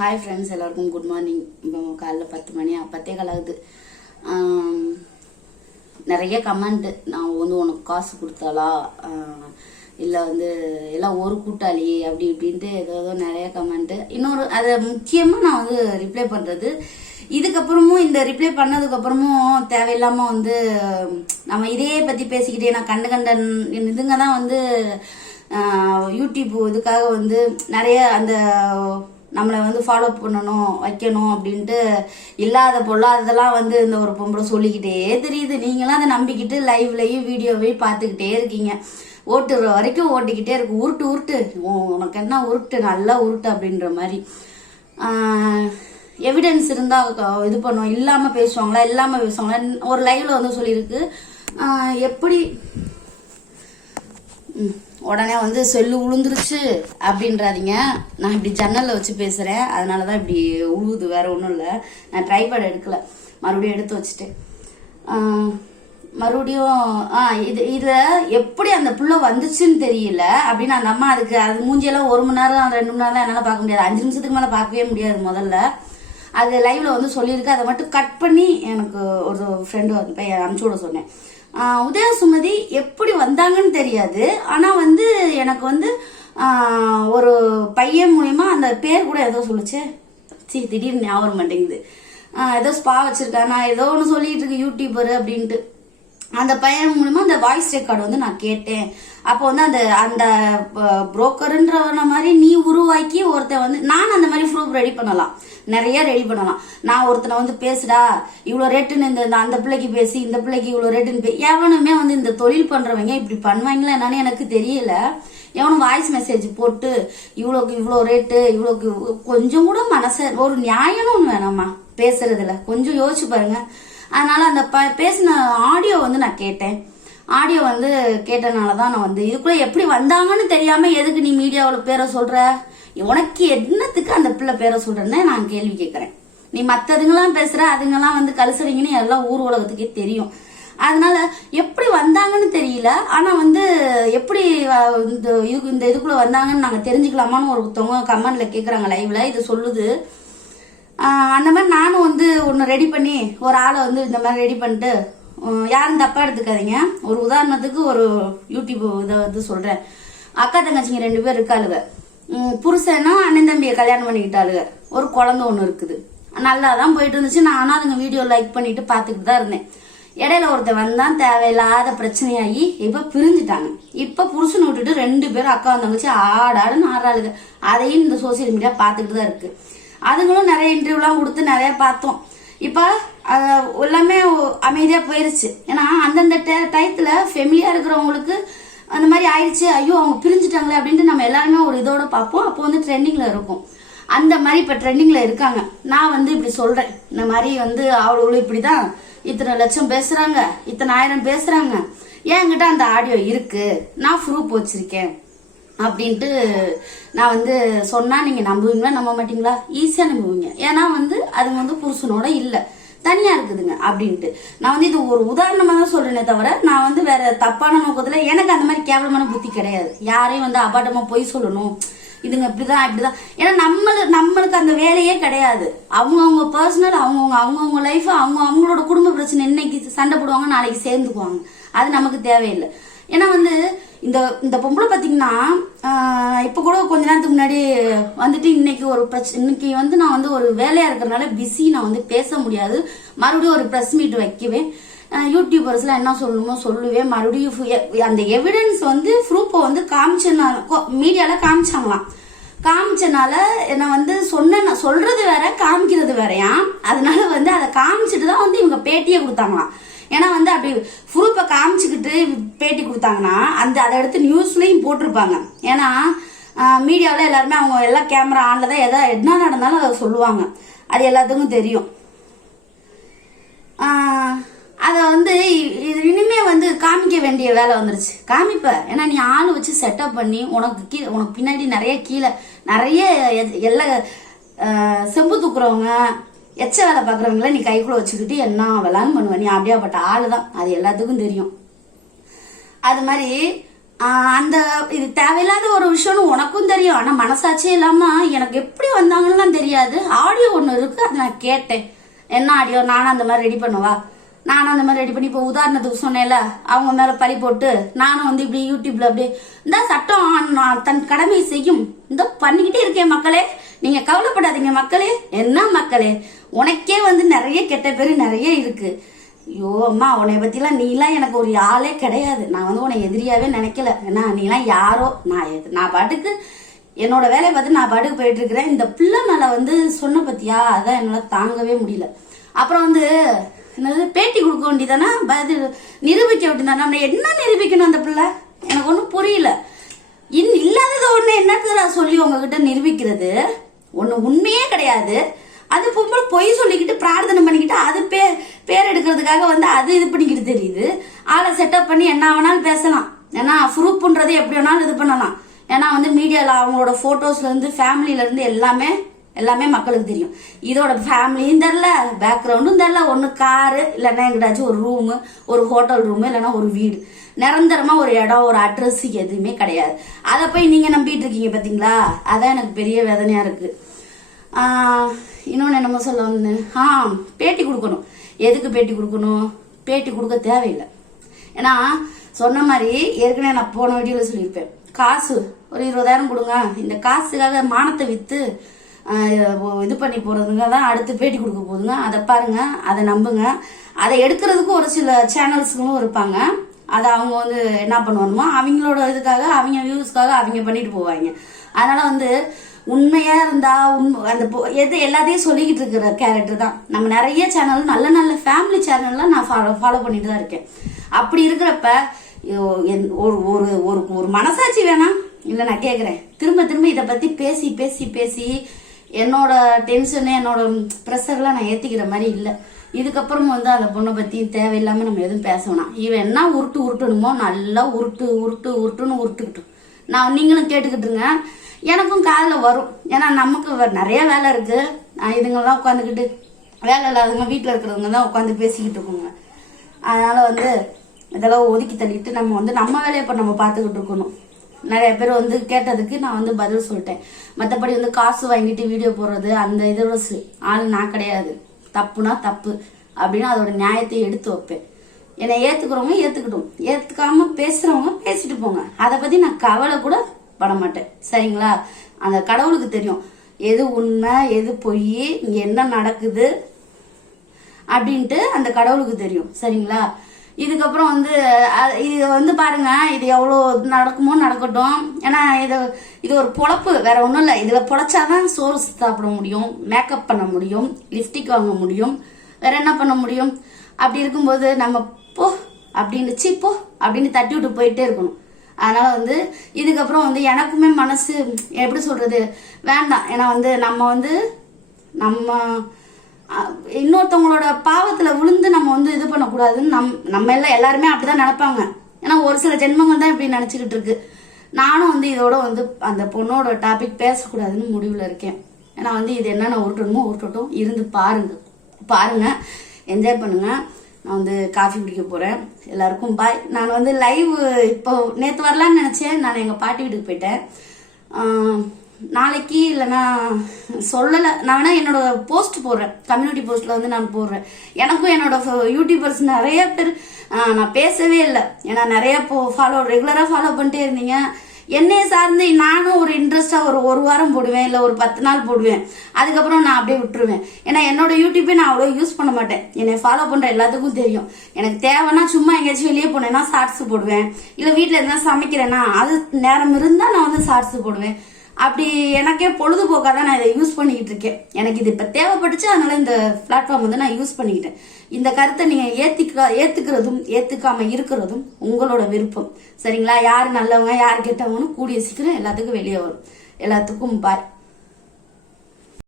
Hi friends எல்லாருக்கும் good morning இப்போ காலைல பத்து மணி பத்தே காலாகுது நிறைய கமெண்ட்டு நான் வந்து உனக்கு காசு கொடுத்தாளா? இல்லை வந்து எல்லாம் ஒரு கூட்டாளி அப்படி இப்படின்ட்டு ஏதோ நிறைய கமெண்ட்டு இன்னொரு அதை முக்கியமாக நான் வந்து ரிப்ளை பண்ணுறது இதுக்கப்புறமும் இந்த ரிப்ளை பண்ணதுக்கப்புறமும் தேவையில்லாமல் வந்து நம்ம இதே பற்றி பேசிக்கிட்டே நான் கண்டு கண்ட இதுங்க தான் வந்து யூடியூப் இதுக்காக வந்து நிறைய அந்த நம்மளை வந்து ஃபாலோ பண்ணணும் வைக்கணும் அப்படின்ட்டு இல்லாத பொல்லாததெல்லாம் வந்து இந்த ஒரு பொம்பளை சொல்லிக்கிட்டே தெரியுது. நீங்களாம் அதை நம்பிக்கிட்டு லைவ்லையும் வீடியோவையும் பார்த்துக்கிட்டே இருக்கீங்க. ஓட்டுற வரைக்கும் ஓட்டிக்கிட்டே இருக்கு. உருட்டு உருட்டு. உனக்கு என்ன உருட்டு? நல்லா உருட்டு அப்படின்ற மாதிரி. எவிடன்ஸ் இருந்தால் இது பண்ணுவோம். இல்லாமல் பேசுவாங்களா? இல்லாமல் பேசுவாங்களா? ஒரு லைவில் வந்து சொல்லியிருக்கு. எப்படி உடனே வந்து செல்லு உளுந்துருச்சு அப்படின்றாதீங்க. நான் இப்படி ஜன்னலில் வச்சு பேசுகிறேன் அதனால தான் இப்படி உழுவுது வேற ஒன்றும் இல்லை. நான் ட்ரைபேட் எடுக்கல. மறுபடியும் எடுத்து வச்சுட்டேன். மறுபடியும் ஆ இது இதில் எப்படி அந்த புள்ள வந்துச்சுன்னு தெரியல. அப்படின்னு அந்த அம்மா அதுக்கு அது மூஞ்சியெல்லாம் ஒரு மணி நேரம் ரெண்டு மணி நேரம் என்னால் பார்க்க முடியாது. அஞ்சு நிமிஷத்துக்கு மேலே பார்க்கவே முடியாது முதல்ல. அது லைவ்ல வந்து சொல்லியிருக்கு. அதை மட்டும் கட் பண்ணி எனக்கு ஒரு ஃப்ரெண்டு வந்து பையன் அனுப்பிச்சு விட சொன்னேன். உதய சுமதி எப்படி வந்தாங்கன்னு தெரியாது. ஆனால் வந்து எனக்கு வந்து ஒரு பையன் மூலயமா அந்த பேர் கூட ஏதோ சொல்லுச்சே. சி திடீர்னு ஞாபகம் மாட்டேங்குது. ஏதோ ஸ்பா வச்சிருக்கானா ஏதோ ஒன்று சொல்லிட்டு இருக்கு யூடியூபர் அப்படின்ட்டு. அந்த பையன் மூலயமா அந்த வாய்ஸ் ரெக்கார்டு வந்து நான் கேட்டேன். அப்போ வந்து அந்த அந்த புரோக்கருன்றவன மாதிரி நீ உருவாக்கி ஒருத்தன் வந்து நான் அந்த மாதிரி ப்ரூஃப் ரெடி பண்ணலாம். நிறைய ரெடி பண்ணலாம். நான் ஒருத்தனை வந்து பேசுடா இவ்வளோ ரேட்டுன்னு இந்த அந்த பிள்ளைக்கு பேசி இந்த பிள்ளைக்கு இவ்வளோ ரேட்டுன்னு பே எவனுமே வந்து இந்த தொழில் பண்ணுறவங்க இப்படி பண்ணுவாங்களா என்னன்னு எனக்கு தெரியல. எவனும் வாய்ஸ் மெசேஜ் போட்டு இவ்வளோக்கு இவ்வளோ ரேட்டு இவ்வளோக்கு கொஞ்சம் கூட மனசை ஒரு நியாயம்னு ஒன்று வேணாமா பேசுறதுல. கொஞ்சம் யோசிச்சு பாருங்க. அதனால அந்த ப பேசின ஆடியோ வந்து நான் கேட்டேன். ஆடியோ வந்து கேட்டனால தான் நான் வந்து இதுக்குள்ள எப்படி வந்தாங்கன்னு தெரியாம எதுக்கு நீ மீடியாவில் பேரை சொல்ற? உனக்கு என்னத்துக்கு அந்த பிள்ளை பேரை சொல்றேன்னு நான் கேள்வி கேட்கறேன் நீ மற்றதுங்கெல்லாம் பேசுற அதுங்கெல்லாம் வந்து கலசுறீங்கன்னு எல்லாம் ஊர் உலகத்துக்கே தெரியும். அதனால எப்படி வந்தாங்கன்னு தெரியல. ஆனா வந்து எப்படி இந்த இதுக்கு இந்த இதுக்குள்ள வந்தாங்கன்னு நாங்க தெரிஞ்சுக்கலாமான்னு ஒருத்தவங்க கமெண்ட்ல கேக்குறாங்க லைவ்ல இது சொல்லுது. அந்த மாதிரி நானும் வந்து ஒன்று ரெடி பண்ணி ஒரு ஆளை வந்து இந்த மாதிரி ரெடி பண்ணிட்டு யாரும் தப்பா எடுத்துக்காதீங்க. ஒரு உதாரணத்துக்கு ஒரு யூடியூப் இதை வந்து சொல்றேன். அக்கா தங்கச்சிங்க ரெண்டு பேர் இருக்காளுங்க புருஷனும் அண்ணன் தம்பியை கல்யாணம் பண்ணிக்கிட்டாளுங்க ஒரு குழந்தை ஒன்று இருக்குது. நல்லா தான் போயிட்டு இருந்துச்சு நானும் அதுங்க வீடியோ லைக் பண்ணிட்டு பார்த்துக்கிட்டு தான் இருந்தேன். இடையில ஒருத்தன் வந்தான் தேவையில்லாத பிரச்சனையாகி இப்போ பிரிஞ்சுட்டாங்க. இப்போ புருஷனை விட்டுட்டு ரெண்டு பேரும் அக்கா தங்கச்சி ஆடாடுன்னு ஆடுறாளுங்க அதையும் இந்த சோசியல் மீடியா பார்த்துக்கிட்டு தான் இருக்கு. அதுங்களும் நிறைய இன்டர்வியூலாம் கொடுத்து நிறைய பார்த்தோம். இப்போ எல்லாமே அமைதியாக போயிருச்சு. ஏன்னா அந்தந்த டயத்தில் ஃபெமிலியாக இருக்கிறவங்களுக்கு அந்த மாதிரி ஆயிடுச்சு. ஐயோ அவங்க பிரிஞ்சுட்டாங்களே அப்படின்ட்டு நம்ம எல்லாருமே ஒரு இதோட பார்ப்போம். அப்போ வந்து ட்ரெண்டிங்கில் இருக்கும். அந்த மாதிரி இப்போ ட்ரெண்டிங்கில் இருக்காங்க. நான் வந்து இப்படி சொல்கிறேன் இந்த மாதிரி வந்து அவ்வளோ இப்படி தான் இத்தனை லட்சம் பேசுகிறாங்க இத்தனை ஆயிரம் பேசுகிறாங்க என்கிட்ட அந்த ஆடியோ இருக்கு? நான் ப்ரூஃப் வச்சிருக்கேன். அப்படின்ட்டு நான் வந்து சொன்னா நீங்க நம்புவீங்களா? நம்ப மாட்டீங்களா? ஈஸியா நம்புவீங்க. ஏன்னா வந்து அது வந்து புருஷனோட இல்லை. இருக்குதுங்க அப்படின்ட்டு. நான் வந்து இது ஒரு உதாரணமா தான் சொல்றேனே தவிர நான் வந்து வேற தப்பான நோக்கத்துல எனக்கு அந்த மாதிரி கேவலமான புத்தி கிடையாது. யாரையும் வந்து அபாட்டமா பொய் சொல்லணும். இதுங்க இப்படிதான் இப்படிதான். ஏன்னா நம்மளு நம்மளுக்கு அந்த வேலையே கிடையாது. அவங்கவுங்க பர்சனல் அவங்கவுங்க அவங்கவுங்க லைஃப் அவங்க அவங்களோட குடும்ப பிரச்சனை இன்னைக்கு சண்டை போடுவாங்க நாளைக்கு சேர்ந்துக்குவாங்க. அது நமக்கு தேவையில்லை. ஏன்னா வந்து இந்த இந்த பொம்பளை பார்த்தீங்கன்னா இப்போ இப்ப கூட கொஞ்ச நேரத்துக்கு முன்னாடி வந்துட்டு இன்னைக்கு ஒரு பிரச்சனை இன்னைக்கு வந்து நான் வந்து ஒரு வேலையா இருக்கிறனால பிஸி நான் வந்து பேச முடியாது. மறுபடியும் ஒரு ப்ரெஸ் மீட் வைக்குவேன். யூடியூபர்ஸ்லாம் என்ன சொல்லணுமோ சொல்லுவேன். மறுபடியும் அந்த எவிடன்ஸ் வந்து ப்ரூஃபை வந்து காமிச்சனால மீடியால காமிச்சாங்களாம். காமிச்சனால என்ன வந்து சொன்ன சொல்றது வேற காமிக்கிறது வேறயா அதனால வந்து அதை காமிச்சிட்டு தான் வந்து இவங்க பேட்டியே கொடுத்தாங்களாம். ஏன்னா வந்து அப்படி ப்ரூஃபை காமிச்சுக்கிட்டு பேட்டி கொடுத்தாங்கன்னா அந்த அதை எடுத்து நியூஸ்லயும் போட்டிருப்பாங்க. ஏன்னா மீடியாவில் எல்லாருமே அவங்க எல்லாம் கேமரா ஆன்ல தான் எதாவது என்ன நடந்தாலும் அதை சொல்லுவாங்க. அது எல்லாத்துக்கும் தெரியும். அதை வந்து இது இனிமே வந்து காமிக்க வேண்டிய வேலை வந்துருச்சு. காமிப்ப. ஏன்னா நீ ஆள் வச்சு செட்டப் பண்ணி உனக்கு கீழே உனக்கு பின்னாடி நிறைய கீழே நிறைய எல்லா செம்பு தூக்குறவங்க எச்ச வேலை பார்க்குறவங்கள நீ கைக்குள்ள வச்சுக்கிட்டு என்ன வேளாண் பண்ணுவ. நீ அப்படியாப்பட்ட ஆள் தான் அது எல்லாத்துக்கும் தெரியும். அது மாதிரி அந்த இது தேவையில்லாத ஒரு விஷயம்னு உனக்கும் தெரியும். ஆனால் மனசாட்சியே இல்லாமல் எனக்கு எப்படி வந்தாங்கன்னு தெரியாது தெரியாது. ஆடியோ ஒன்று இருக்கு அதை நான் கேட்டேன். என்ன ஆடியோ நானும் அந்த மாதிரி ரெடி பண்ணுவா? நானும் அந்த மாதிரி ரெடி பண்ணி இப்போ உதாரணத்துக்கு சொன்னேன்ல அவங்க மேல பழி போட்டு நானும் வந்து இப்படி யூடியூப்ல அப்படியே இந்த சட்டம் நான் தன் கடமையை செய்யும். இந்த பண்ணிக்கிட்டே இருக்கேன் மக்களே. நீங்க கவலைப்படாதீங்க மக்களே. என்ன மக்களே? உனக்கே வந்து நிறைய கெட்ட பேர் நிறைய இருக்கு. ஐயோ அம்மா உன்னை பத்திலாம் நீலாம் எனக்கு ஒரு ஆளே கிடையாது. நான் வந்து உன்னை எதிரியாவே நினைக்கல. ஏன்னா நீலாம் யாரோ? நான் எது- நான் பாட்டுக்கு என்னோட வேலையை பார்த்து நான் பாட்டுக்கு போயிட்டு இருக்கிறேன். இந்த பிள்ளை மேல வந்து சொன்ன பத்தியா? அதான் என்னால தாங்கவே முடியல. அப்புறம் வந்து என்னது பேட்டி கொடுக்க வேண்டியதானா? பதில் நிரூபிக்க வேண்டியதானா? நம்ம என்ன நிரூபிக்கணும் அந்த பிள்ளை? எனக்கு ஒன்றும் புரியல. இன் இல்லாதது ஒண்ணு என்னத்துல சொல்லி உங்ககிட்ட நிரூபிக்கிறது? ஒண்ணு உண்மையே கிடையாது. அது பொம்பளை பொய் சொல்லிக்கிட்டு பிரார்த்தனை பண்ணிக்கிட்டு அது பே பேர் எடுக்கிறதுக்காக வந்து அது இது பண்ணிக்கிட்டு தெரியுது. ஆளை செட்டப் பண்ணி என்ன வேணாலும் பேசலாம். ஏன்னா ப்ரூஃப்ன்றது எப்படி வேணாலும் இது பண்ணலாம். ஏன்னா வந்து மீடியாவில் அவங்களோட ஃபோட்டோஸ்லேருந்து ஃபேமிலியிலேருந்து எல்லாமே எல்லாமே மக்களுக்கு தெரியும். இதோட ஃபேமிலியும் தெரில பேக்ரவுண்டும் தெரில ஒன்று காரு இல்லைன்னா எங்கிட்டாச்சும் ஒரு ரூமு ஒரு ஹோட்டல் ரூமு இல்லைன்னா ஒரு வீடு. நிரந்தரமா ஒரு இடம் ஒரு அட்ரஸ் எதுவுமே கிடையாது. அதை போய் நீங்கள் நம்பிட்டு இருக்கீங்க பார்த்தீங்களா அதான் எனக்கு பெரிய வேதனையாக இருக்குது இன்னொன்று என்னமோ சொல்ல வந்து ஆ பேட்டி கொடுக்கணும். எதுக்கு பேட்டி கொடுக்கணும்? பேட்டி கொடுக்க தேவையில்லை. ஏன்னா சொன்ன மாதிரி ஏற்கனவே நான் போன வீடியோவில் சொல்லியிருப்பேன். காசு. ஒரு இருபதாயிரம் கொடுங்க. இந்த காசுக்காக மானத்தை விற்று இது பண்ணி போகிறதுங்க தான் அடுத்து பேட்டி கொடுக்க போகுதுங்க அதை பாருங்க. அதை நம்புங்க. அதை எடுக்கிறதுக்கும் ஒரு சில சேனல்ஸுங்களும் இருப்பாங்க. அதை அவங்க வந்து என்ன பண்ணுவானுமோ அவங்களோட இதுக்காக அவங்க வியூஸ்க்காக அவங்க பண்ணிட்டு போவாங்க. அதனால வந்து உண்மையா இருந்தா உண்மை அந்த எது எல்லாத்தையும் சொல்லிக்கிட்டு இருக்கிற கேரக்டர் தான். நம்ம நிறைய சேனல் நல்ல நல்ல ஃபேமிலி சேனல்லாம் நான் ஃபாலோ ஃபாலோ பண்ணிட்டு தான் இருக்கேன். அப்படி இருக்கிறப்ப ஒரு ஒரு ஒரு ஒரு மனசாட்சி வேணாம் இல்லை நான் கேட்குறேன் திரும்ப திரும்ப இதை பற்றி பேசி பேசி பேசி என்னோட டென்ஷனு என்னோட ப்ரெஷர்லாம் நான் ஏற்றிக்கிற மாதிரி இல்லை. இதுக்கப்புறம் வந்து அந்த பொண்ணை பற்றி தேவையில்லாமல் நம்ம எதுவும் பேசணும். இவன் என்ன உருட்டு உருட்டணுமோ நல்லா உருட்டு உருட்டு உருட்டுன்னு உருட்டுக்கிட்டும் நான் நீங்களும் கேட்டுக்கிட்டுருங்க எனக்கும் காதில் வரும். ஏன்னா நமக்கு வ- நிறைய வேலை இருக்குது நான் இதுங்கெல்லாம் உட்காந்துக்கிட்டு வேலை இல்லாதவங்க வீட்டில் இருக்கிறவங்க தான் உட்காந்து பேசிக்கிட்டு இருக்கோங்க. அதனால் வந்து இதெல்லாம் ஒதுக்கி தள்ளிட்டு நம்ம வந்து நம்ம வேலையை இப்போ நம்ம பார்த்துக்கிட்டு இருக்கணும். நிறைய பேர் வந்து கேட்டதுக்கு நான் வந்து பதில் சொல்லிட்டேன். மற்றபடி வந்து காசு வாங்கிட்டு வீடியோ போடுறது அந்த இதோட ஆள் நான் கிடையாது. தப்புனா தப்பு அப்படின்னு அதோட நியாயத்தை எடுத்து வைப்பேன். என்னை ஏற்றுக்கிறவங்க ஏத்துக்கிட்டும். ஏற்றுக்காம பேசுகிறவங்க பேசிட்டு போங்க. அதை பற்றி நான் கவலை கூட பட மாட்டேன். சரிங்களா? அந்த கடவுளுக்கு தெரியும். எது உண்மை எது பொய் இங்கே என்ன நடக்குது அப்படின்ட்டு அந்த கடவுளுக்கு தெரியும். சரிங்களா? இதுக்கப்புறம் வந்து இது வந்து பாருங்க இது எவ்வளோ நடக்குமோ நடக்கட்டும். ஏன்னா இது இது ஒரு பொழப்பு வேற ஒன்றும் இல்லை. இதில் பொழைச்சாதான் சோறு சாப்பிட முடியும் மேக்கப் பண்ண முடியும் லிப்ஸ்டிக் வாங்க முடியும் வேற என்ன பண்ண முடியும்? அப்படி இருக்கும்போது நம்ம போ அப்படின்னு சி போ அப்படின்னு தட்டி விட்டு போயிட்டே இருக்கணும். அதனால வந்து இதுக்கப்புறம் வந்து எனக்குமே மனசு எப்படி சொல்றது வேண்டாம். ஏன்னா வந்து நம்ம வந்து நம்ம இன்னொருத்தவங்களோட பாவத்துல விழுந்து நம்ம கூடாதுன்னு நம் நம்ம எல்லாம் எல்லாருமே அப்படிதான் நினைப்பாங்க. ஏன்னா ஒரு சில ஜென்மங்கள் தான் இப்படி நினைச்சுக்கிட்டு இருக்கு. நானும் வந்து இதோட வந்து அந்த பொண்ணோட டாபிக் பேசக்கூடாதுன்னு முடிவுல இருக்கேன். ஏன்னா வந்து இது என்னென்ன உருட்டணுமோ உருட்டட்டும். இருந்து பாருங்க. பாருங்க. என்ஜாய் பண்ணுங்க. நான் வந்து காஃபி குடிக்க போறேன். எல்லாருக்கும் பாய் நான் வந்து லைவ் இப்போ நேற்று வரலான்னு நினைச்சேன். நான் எங்க பாட்டி வீட்டுக்கு போயிட்டேன். நாளைக்கு இல்லைன்னா சொல்லலை. நான் வேணா என்னோட போஸ்ட் போடுறேன். கம்யூனிட்டி போஸ்ட்ல வந்து நான் போடுறேன். எனக்கும் என்னோட யூடியூபர்ஸ் நிறைய பேர் நான் பேசவே இல்லை. ஏன்னா நிறைய ஃபாலோ ரெகுலரா ஃபாலோ பண்ணிட்டே இருந்தீங்க. என்னைய சார்ந்து நானும் ஒரு இன்ட்ரெஸ்டாக ஒரு ஒரு வாரம் போடுவேன் இல்லை ஒரு பத்து நாள் போடுவேன். அதுக்கப்புறம் நான் அப்படியே விட்டுருவேன். ஏன்னா என்னோட யூடியூப்பே நான் அவ்வளோ யூஸ் பண்ண மாட்டேன். என்னை ஃபாலோ பண்ணுற எல்லாத்துக்கும் தெரியும். எனக்கு தேவைன்னா சும்மா எங்கேயாச்சும் வெளியே போனேன்னா ஷார்ட்ஸ் போடுவேன். இல்லை வீட்டில் எதுனா சமைக்கிறேன்னா அது நேரம் இருந்தால் நான் வந்து ஷார்ட்ஸ் போடுவேன். அப்படி எனக்கே பொழுதுபோக்காக தான் நான் இதை யூஸ் பண்ணிக்கிட்டு இருக்கேன். எனக்கு இது இப்போ தேவைப்பட்டுச்சு அதனால இந்த பிளாட்ஃபார்ம் வந்து நான் யூஸ் பண்ணிக்கிட்டேன். இந்த கருத்தை நீங்கள் ஏத்திக்க ஏற்றுக்கிறதும் ஏற்றுக்காமல் இருக்கிறதும் உங்களோட விருப்பம். சரிங்களா? யார் நல்லவங்க யார் கெட்டவங்கன்னு கூடிய சீக்கிரம் எல்லாத்துக்கும் வெளியே வரும். எல்லாத்துக்கும் பாய்